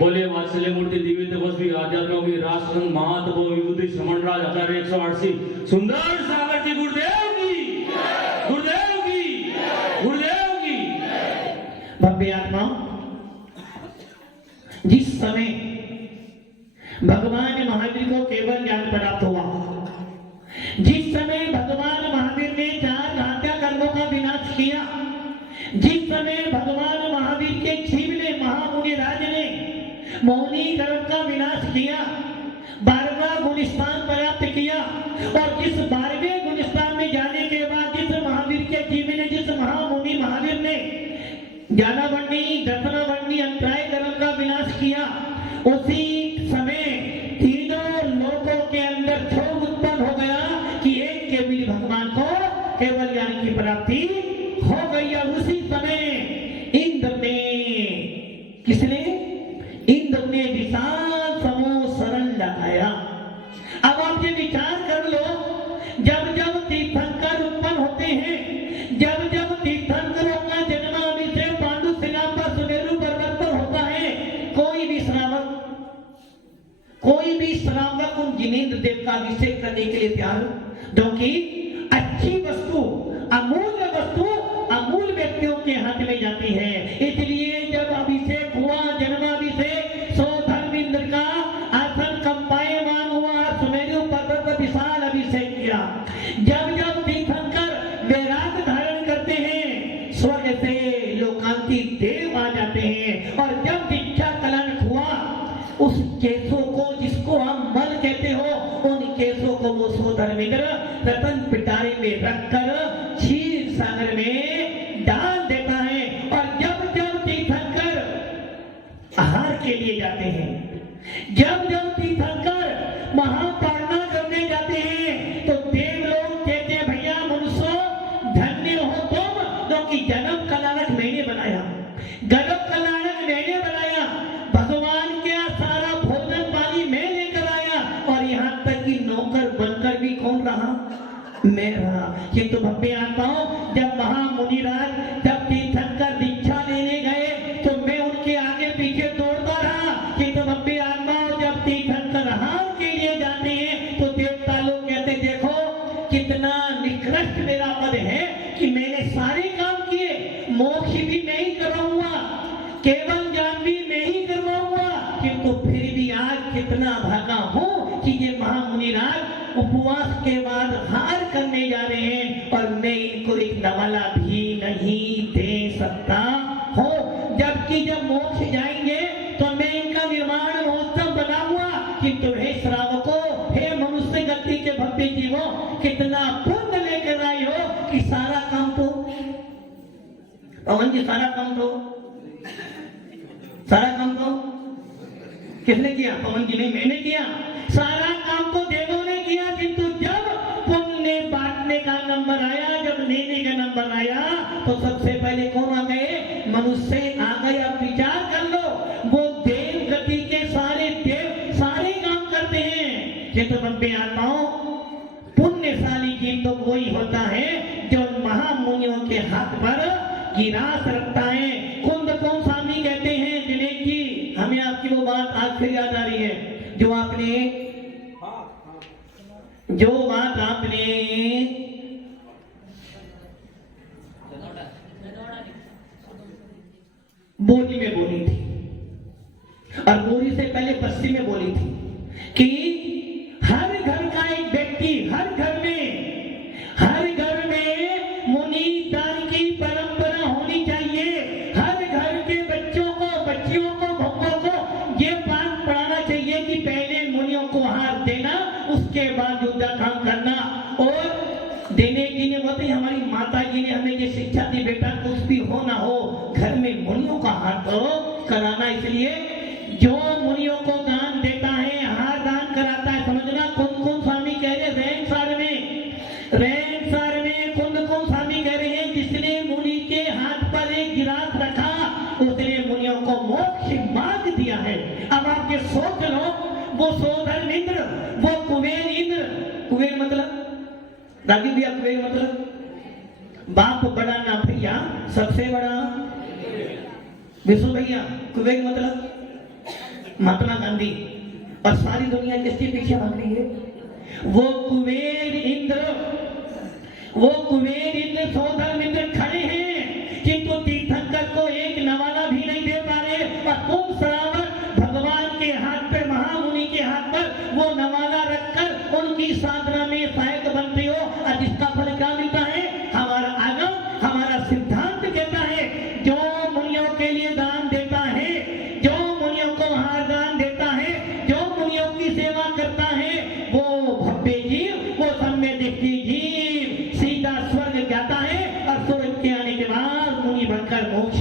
बोलिए वात्सल्य मूर्ति दिव्य तपस्वी आध्यात्म की राष्ट्र महात्मा विभूति समणराज आचार्य 180 सुंदर सागर जी गुरुदेव की गुरुदेव की गुरुदेव की। भव्य आत्मा, जिस समय भगवान महावीर को केवल ज्ञान प्राप्त हुआ, जिस समय भगवान महावीर ने 4 हत्या कर्मों का विनाश किया, जिस समय भगवान महावीर के छिवले महामुनि राज ने मौनी कर्म का विनाश किया, 12वां गुणस्थान प्राप्त किया, और जिस 12वें गुणस्थान में जाने के बाद जिस महावीर के जीव ने, जिस महामुनि महावीर ने ज्ञानावंडी दर्शनावंडी अंतराय कर्म का विनाश किया, उसी समय तीनों लोगों के अंदर क्षोभ उत्पन्न हो गया कि एक केवल भगवान को केवल ज्ञान की प्राप्ति हो गई। और उसी समय इंद्र ने, किसने? इंद्र ने विशाल समूह शरण लगाया। अब आप ये विचार कर लो, जब जब तीर्थंकर उत्पन्न होते हैं, जब जब तीर्थंकरों का जन्माभिषेक पांडु शिला पर सुमेरु पर्वत पर होता है, कोई भी श्रावक उन जिनेंद्र देव का अभिषेक करने के लिए तैयार, क्योंकि अच्छी वस्तु, अमूल्य वस्तु अमूल व्यक्तियों के हाथ में जाती है। इसलिए जब अभिषेक हुआ, जन्माभिषेक, सो धर्मेंद्र का आसन कंपायमान हुआ, सुमेरु पर्वत पर विशाल अभिषेक किया। जब जब तीर्थंकर वैराग्य धारण करते हैं, स्वर्ग से लोकांती देव आ जाते हैं, और जब दीक्षा कलंक हुआ, उस केसों को, जिसको हम मल कहते हो, उन केसों को वो सो धर्मेंद्र रतन पिटारे में रखकर क्षीर सागर में डाल देता है। और जब जब तीर्थंकर आहार के लिए जाते हैं, जब जब तीर्थंकर महापारणा करने जाते हैं, तो देव लोग कहते हैं, भैया मनुष्य धन्य हो तुम, क्योंकि जन्म कलानक मैंने बनाया, गर्भ कलानक मैंने बनाया, भगवान के सारा भोजन पानी मैं लेकर आया, और यहाँ तक कि नौकर बनकर भी कौन रहा? मैं रहा। किंतु भव्य आत्माओं, जब महामुनिराज, जब तीर्थंकर दीक्षा लेने गए, तो मैं उनके आगे पीछे दौड़ता रहा। किंतु भव्य आत्माओं, जब तीर्थंकर आहार के लिए जाते हैं, तो देवता लोग कहते, देखो कितना निकृष्ट मेरा पद है कि मैंने सारे काम किए, मोक्ष भी मैं ही करवाऊंगा, केवल ज्ञान भी मैं ही करवाऊंगा, किंतु फिर भी आज कितना भागा हूं कि ये महामुनिराज उपवास के बाद हार करने जा रहे हैं, और मैं इनको एक नवाला भी नहीं दे सकता हूं। जबकि जब मोक्ष जाएंगे तो मैं इनका निर्माण महोत्सव बनाऊंगा। किंतु हे श्रावकों, हे मनुष्य गति के भक्ति जीवों, कितना पुण्य लेकर आए हो कि सारा काम तो पवन जी, सारा काम तो किसने किया? पवन जी ने, मैंने किया। सारा काम तो देवों ने किया, किंतु जब पुण्य बांटने का नंबर आया, जब लेने का नंबर आया, तो सबसे पहले कौन आ गए? मनुष्य आ गए। अब विचार कर लो, वो देव गति के सारे देव सारे काम करते हैं, किंतु भव्य आत्माओं, पुण्यशाली जीव तो वही होता है जो महामुनियों के हाथ पर गिरास रखता है। कुंद कौन स्वामी कहते हैं, दिनेश जी, हमें आपकी वो बात आज फिर याद आ रही है जो आपने जो बात आपने बोरी में बोली थी और बोरी से पहले बस्ती में बोली थी कि हर घर का एक व्यक्ति, हर घर में मुनि दान की परंपरा होनी चाहिए। हर घर के बच्चों को, बच्चियों को, भक्तों को ये बात पढ़ाना चाहिए कि पहले मुनियों को हाथ देना, उसके बाद युद्ध काम करना। और देने की ने बताई, हमारी माता जी ने हमें ये शिक्षा दी, बेटा कुछ भी हो ना हो घर में मुनियों का हाथ कराना। इसलिए जो मुनियों को दान देता है, हार दान कराता है, समझना कौन कौन स्वामी कह रहे, रैनसार में कौन कौन स्वामी कह रहे हैं, जिसने मुनि के हाथ पर एक गिलास रखा उसने मुनियों को मोक्ष मार्ग दिया है। अब आप ये सोच लो, वो सोधर इंद्र, वो कुबेर इंद्र, कुबेर मतलब रागी भैया, कुबेर मतलब बाप बड़ा ना भैया, सबसे बड़ा विष्णु भैया, कुबेर मतलब महात्मा गांधी, और सारी दुनिया किसके पीछे भाग रही है? वो कुबेर इंद्र सोधर इंद्र खड़े हैं, किंतु तीर्थंकर को एक नवाला भी नहीं दे पा रहे। और तुम सरावर भगवान के हाथ पर, महामुनि के हाथ पर वो नवाला रखकर उनकी साधना में सहायक बनते हो, और इसका फल क्या मिलता है? हमारा आगम, हमारा सिद्धांत कहता है, जो मुनियों के लिए दान देता है, जो मुनियों को हार दान देता है, जो मुनियों की सेवा करता है, वो भव्य जीव, वो सम्य दृष्टि जीव सीधा स्वर्ग जाता है, और स्वर्ग के आने के बाद मुनि बनकर मोक्ष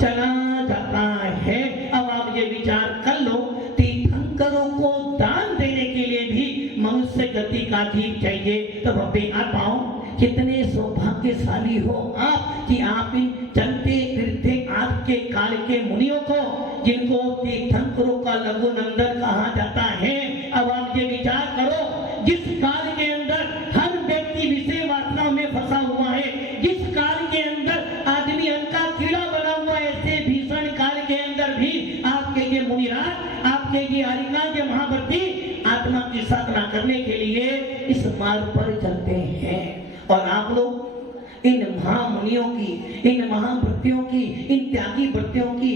चला जाता है। अब आप ये विचार कर लो, तीर्थंकरों को दान देने के लिए भी मनुष्य गति का जीव चाहिए। तो भव्य आत्माओं, कितने सौभाग्यशाली हो आप कि आप इन चलते फिरते आज के काल के मुनियों को, जिनको तीर्थंकरों का लघु नंदन कहा जाता है, अब आप ये विचार करो, जिस काल के अंदर हर व्यक्ति विषय वासना में फंसा हुआ है, जिस काल के अंदर आदमी अन्न का कीड़ा बना हुआ है, ऐसे भीषण काल के अंदर भी आपके ये मुनिराज, आपके ये हरिका के महाव्रती आत्मा की साधना करने के लिए इस मार्ग पर चलते हैं। और आप लोग इन महामुनियों की, इन महाव्रतियों की, इन त्यागी व्रतियों की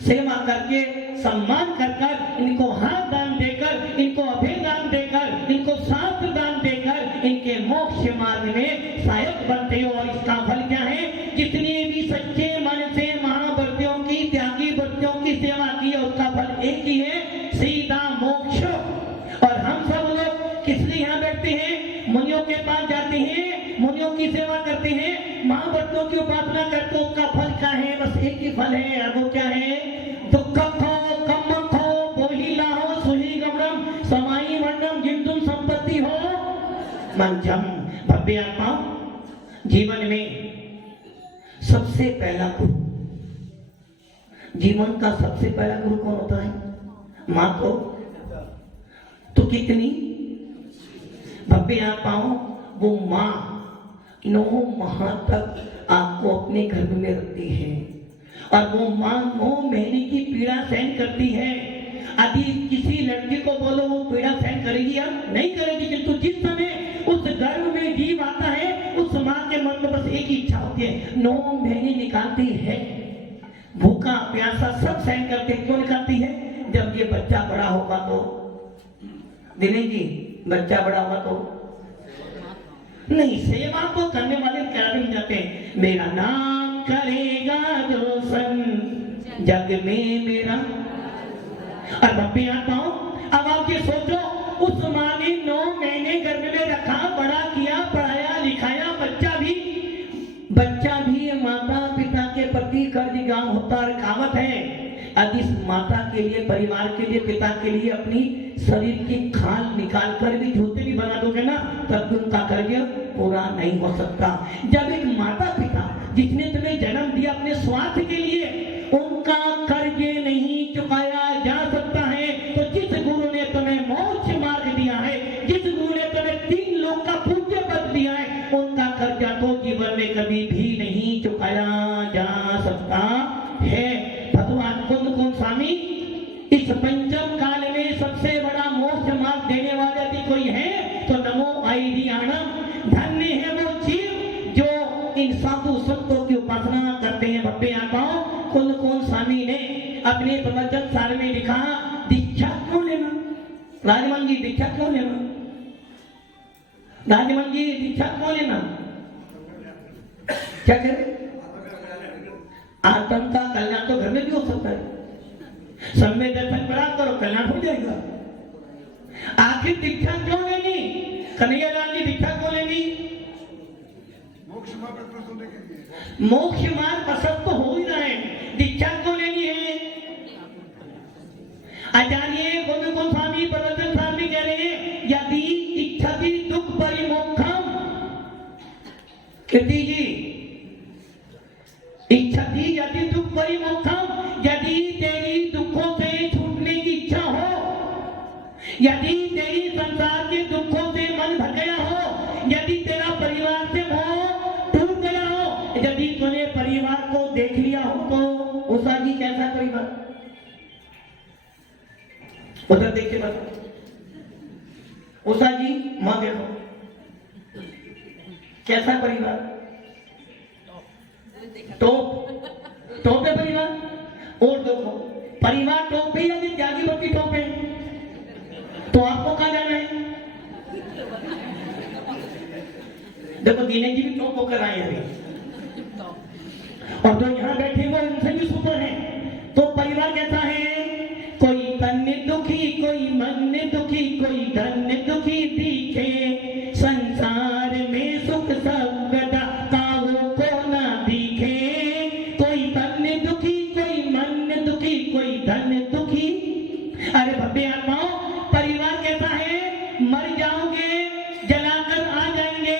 सेवा करके, सम्मान कर कर, इनको हाथ दान देकर, इनको अभय दान देकर, इनको शास्त्र दान देकर, इनके मोक्ष मार्ग में सहायक बनते हो। और इसका फल क्या है? जितने भी सच्चे मन से महाव्रतियों की, त्यागी व्रतियों की सेवा की, उसका फल एक ही है, सीधा मोक्ष। और हम सब लोग किस लिए यहाँ बैठते हैं? मुनियों के पास जाते हैं, मुनियों की सेवा करते हैं, महाव्रतियों की उपासना करते हैं, उसका फल क्या है? बस एक ही फल है, और वो क्या है? दुख खो, कम खो, बोही लाहो, सुही गमरम, समाई वर्णम, जिन तुम संपत्ति हो मंजम। भव्य आत्मा, जीवन में सबसे पहला गुरु, जीवन का सबसे पहला गुरु कौन होता है? माँ को तो कितनी भव्य आत्माओं, वो माँ 9 माह तक आपको अपने गर्भ में रखती है, और वो माँ 9 महीने की पीड़ा सहन करती है। यदि किसी लड़की को बोलो वो पीड़ा सहन करेगी या नहीं करेगी, किंतु जिस समय उस गर्भ में जीव आता है, उस माँ के मन में बस एक ही इच्छा होती है, 9 महीने निकालती है, भूखा प्यासा सब सहन करके। क्यों निकालती है? जब ये बच्चा बड़ा होगा तो, दिनेश जी, बच्चा बड़ा होगा तो नहीं, सेवा तो करने वाले करा नहीं जाते। मेरा नाम करेगा जो सन जग में मेरा। और भव्य आत्माओं, अब आप ये सोचो, उस माँ ने 9 महीने गर्भ में रखा, बड़ा किया, पढ़ाया लिखाया, बच्चा भी माता पिता के प्रति कर्जगाम होता है। कहावत है, यदि इस माता के लिए, परिवार के लिए, पिता के लिए अपनी शरीर की खाल निकाल कर भी जूते भी बना दोगे ना, तब भी उनका कर्ज पूरा नहीं हो सकता। जब एक माता पिता जिसने तुम्हें जन्म दिया अपने स्वार्थ के लिए, उनका कर्ज नहीं चुकाया जा सकता है, तो जिस गुरु ने तुम्हें मोक्ष मार्ग दिया है, जिस गुरु ने तुम्हें 3 लोक का पुण्य पद दिया है, उनका कर्जा तो जीवन में कभी भी नहीं चुकाया जा सकता है। भगवान कुंद स्वामी इस पंचम काल में सबसे बड़ा मोक्ष मार्ग देने वाले यदि कोई है तो नमो अपने प्रवचन सार में लिखा, दीक्षा क्यों लेना? राजमन जी दीक्षा क्यों लेना? राजमन जी दीक्षा क्यों लेना? क्या करें? आत्म का कल्याण तो घर में भी हो सकता है। समय दर्शन प्राप्त करो, कल्याण हो जाएगा। आखिर दीक्षा क्यों लेनी? कन्हैया लाल जी दीक्षा क्यों लेनी? मोक्ष मार्ग प्रशस्त तो हो ही रहा है, दीक्षा क्यों लेनी है? आचार्य गोविंद गोस्वामी प्रवचन सार में कह रहे हैं, यदि इच्छति दुख परिमोक्षम, कीर्ति जी, इच्छति यदि दुख परिमोक्षम, यदि तेरी दुखों से छूटने की इच्छा हो, यदि तेरी संसार के दुखों से मन भर गया हो, यदि तेरा परिवार से मोह टूट गया हो, यदि तूने परिवार को देख लिया हो, तो उषा जी कैसा परिवार? उधर देख के बताओ, उषा जी मां देखो कैसा परिवार? टॉप है परिवार। और देखो परिवार टॉप है या त्यागीवती टॉप है? तो आपको कहां जाना है? देखो दीने जी भी टॉप होकर आए हैं, और जो यहां बैठे वो उनसे भी सुपर है। तो परिवार कैसा है? कोई तन दुखी, कोई मन दुखी, कोई धन दुखी दिखे, संसार में सुख सदा काहू को ना दिखे। कोई तन दुखी, कोई मन दुखी, कोई धन दुखी। अरे भव्य आत्माओं, परिवार कैसा है? मर जाओगे, जलाकर आ जाएंगे,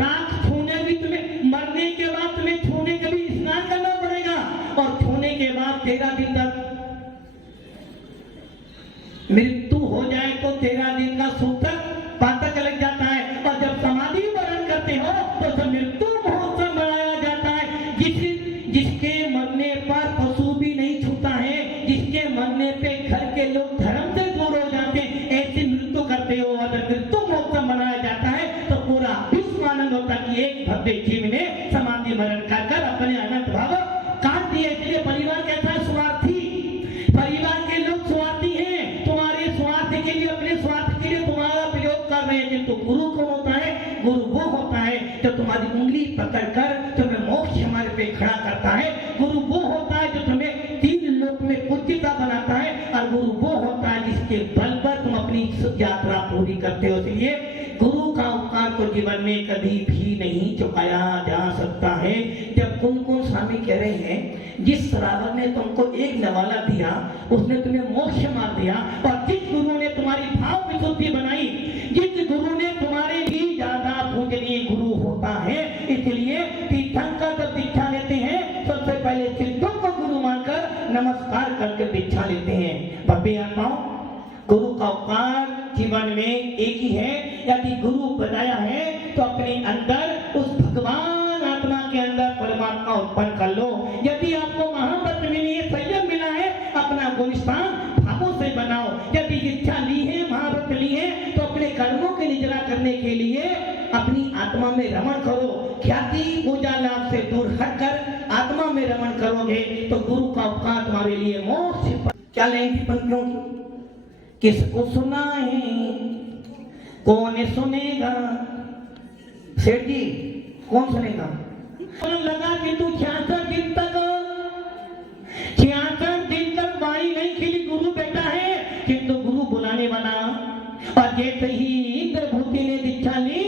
राख छूने भी तुम्हें, मरने के बाद तुम्हें छूने के भी स्नान करना पड़ेगा, और छूने के बाद 13 दिन तक मृत्यु हो जाए तो 13 दिन का सूतक पातक लग जाता है। और जब समाधि वरण करते हो तो सब मृत्यु महोत्सव मनाया जाता है। जिसके मरने पर पशु भी नहीं छूता है, जिसके मरने पे घर के लोग धर्म से दूर हो जाते हैं, ऐसी मृत्यु करते हो। अगर मृत्यु महोत्सव मनाया जाता है तो पूरा विश्व आनंद होता है कि एक भव्य जीव ने समाधि वरण कर अपने अनंत भाव काट दिए। इसलिए परिवार कैसा? स्वार्थी। परिवार के लोग स्वार्थी हैं, तुम्हारे स्वार्थ के लिए, अपने स्वार्थ के लिए तुम्हारा प्रयोग कर रहे हैं। किंतु गुरु कौन होता है? गुरु वो होता है जो तुम्हारी उंगली पकड़कर तुम्हें मोक्ष हमारे पे खड़ा करता है। गुरु वो होता है जो तुम्हें 3 लोक में पूज्यता बनाता है, और गुरु वो होता है जिसके बल पर तुम अपनी यात्रा पूरी करते हो। इसलिए गुरु का उपकार तो जीवन में कभी भी नहीं चुकाया जा सकता है। जब कुंकुम स्वामी कह रहे हैं, जिस श्रावक ने तुमको एक नवाला दिया उसने तुम्हें मोक्ष मार दिया, और जिस गुरु ने तुम्हारी भाव विशुद्धि बनाई, जिस गुरु ने तुम्हारे भी ज्यादा पूजनीय गुरु होता है। इसलिए तीर्थंकर जब दीक्षा लेते हैं सबसे पहले सिद्धों को गुरु मानकर नमस्कार करके दीक्षा लेते हैं। भव्य आत्माओं, गुरु का उपकार जीवन में एक ही है। यदि गुरु बताया है तो अपने अंदर उस भगवान आत्मा के अंदर परमात्मा उत्पन्न कर लो। यदि आपको महाव्रत मिली है, संयम मिला है, अपना गुणस्थान भावों से बनाओ। यदि इच्छा ली है, महाव्रत ली है, तो अपने कर्मों की निजरा करने के लिए अपनी आत्मा में रमण करो। ख्याति पूजा लाभ से दूर हटकर आत्मा में रमण करोगे तो गुरु का उपकार तुम्हारे लिए मोक्ष। क्या लेंगे पंक्तियों की? किसको सुनाए, कौन सुनेगा? सेठ जी कौन सुनेगा? लगा कि तू 66 दिन तक वाणी नहीं खिली, गुरु बैठा है, किंतु गुरु बुलाने वाला। और जैसे ही इंद्रभूति ने दीक्षा ली,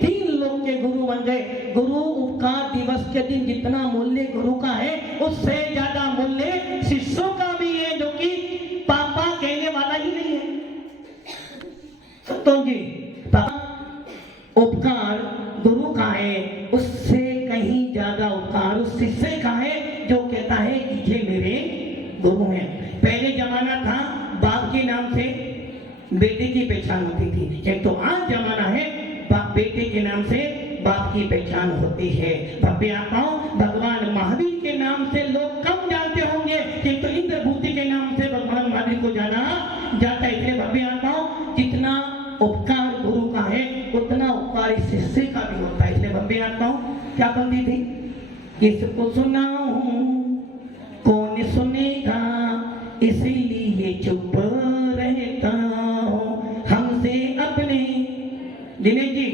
3 लोग के गुरु बन गए। गुरु उपकार दिवस के दिन जितना मूल्य गुरु का है, उससे ज्यादा मूल्य शिष्यों का भी है, जो कि पापा कहने वाला ही नहीं है। तो जी उपकार गुरु का है, उससे कहीं ज्यादा उपकार उस शिष्य का है जो कहता है कि ये मेरे गुरु हैं। पहले जमाना था बाप के नाम से बेटे की पहचान होती थी, किंतु आज जमाना है बेटे के नाम से बाप की पहचान होती है। भव्य आत्माओं, भगवान महावीर के नाम से लोग कम जानते होंगे, किंतु इंद्रभूति के नाम से भगवान महावीर को जाना जाता है। इसलिए भव्य आत्माओं, जितना उपकार गुरु का है उतना उपकार इस शिष्य का भी होता है। इसलिए भव्य आत्माओं, क्या बनती थी? किसको सुनाऊं, कौन सुनेगा? दिनेश जी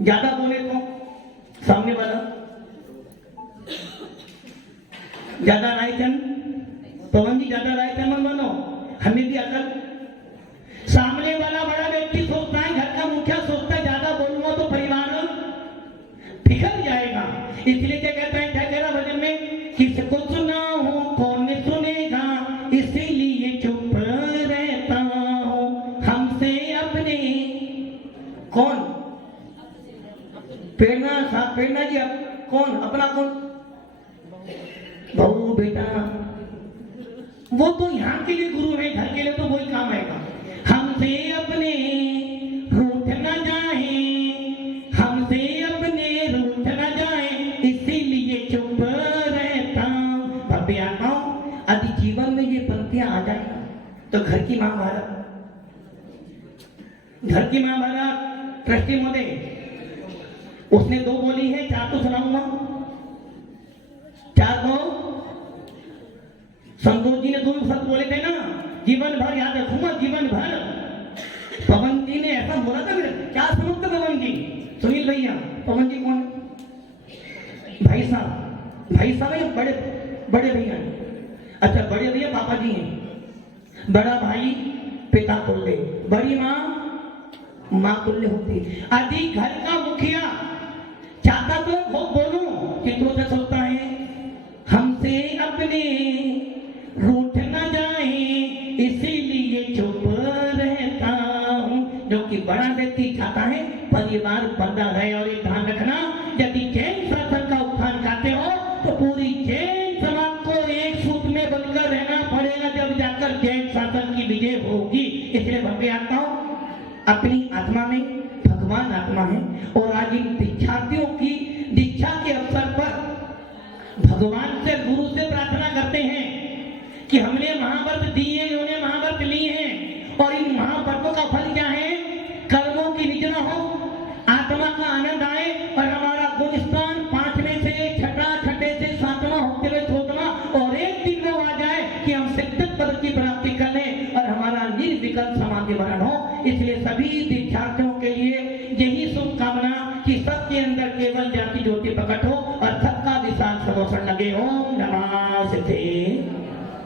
ज्यादा बोले तो सामने वाला ज्यादा रायचन, पवन जी ज्यादा रायचन मन बनो, हमें भी अकल। सामने वाला बड़ा व्यक्ति सोचता है, घर का मुखिया सोचता है ज्यादा बोलूंगा तो परिवार बिखर जाएगा, इसलिए क्या कहता है, क्या कह रहा भजन में, किसको सुनाऊं कौन सुनेगा, इसीलिए चुप रहता हूं, हमसे अपने कौन प्रेरणा जी, अब कौन अपना कौन, बहू बेटा, वो तो यहाँ के लिए गुरु है, घर के लिए तो वही काम आएगा। हमसे अपने रूठ न जाए, हमसे अपने रूठ न जाए, इसीलिए चुप रहता हूं। भव्य आत्माओं, यदि जीवन में ये पंक्तियां आ जाए तो घर की महाभारत ट्रस्टी महोदय उसने 2 बोली है, 4 तो सुनाऊंगा, 4 को संतोष जी ने 2 शब्द बोले थे ना, जीवन भर याद रखूंगा, जीवन भर। पवन जी ने ऐसा बोला था, क्या समझते पवन जी, सुनील भैया, पवन जी कौन, भाई साहब या बड़े भैया, अच्छा बड़े भैया पापा जी हैं, बड़ा भाई पिता तुल्य, बड़ी माँ तुल्य होती। यदि घर का मुखिया चाहता तो बहुत बोलूं, चित्रों से सोचता है, हमसे अपने रूठ न जाए, इसीलिए चुप रहता हूं। जो कि बड़ा व्यक्ति चाहता है परिवार बंधा रहे, और ये ध्यान रखना, यदि जैन शासन का उत्थान चाहते हो तो पूरी जैन समाज को एक सूत्र में बनकर रहना पड़ेगा, जब जाकर जैन शासन की विजय होगी। इसलिए भव्य आत्माओं, अपनी आत्मा में भगवान आत्मा है, और आज इन दीक्षार्थियों की दीक्षा के अवसर पर भगवान से, गुरु से प्रार्थना करते हैं कि हमने महाव्रत दिए, इन्होंने महाव्रत लिए हैं, और इन महाव्रतों का फल क्या है, कर्मों की निजना हो, आत्मा का आनंद आए, और हमारा गुण स्थान 5 में से 6ठे से 7वां होते हुए 14वां, और एक दिन वो आ जाए कि हम सिद्धत पद की प्राप्ति कर लें और हमारा निर्विकल्प समाधि वरण हो। इसलिए सभी दीक्षार्थियों के लिए यही शुभकामना कि सबके अंदर केवल जाति ज्योति प्रकट हो और सबका विशाल समोषण लगे। ओम नमः शिवाय।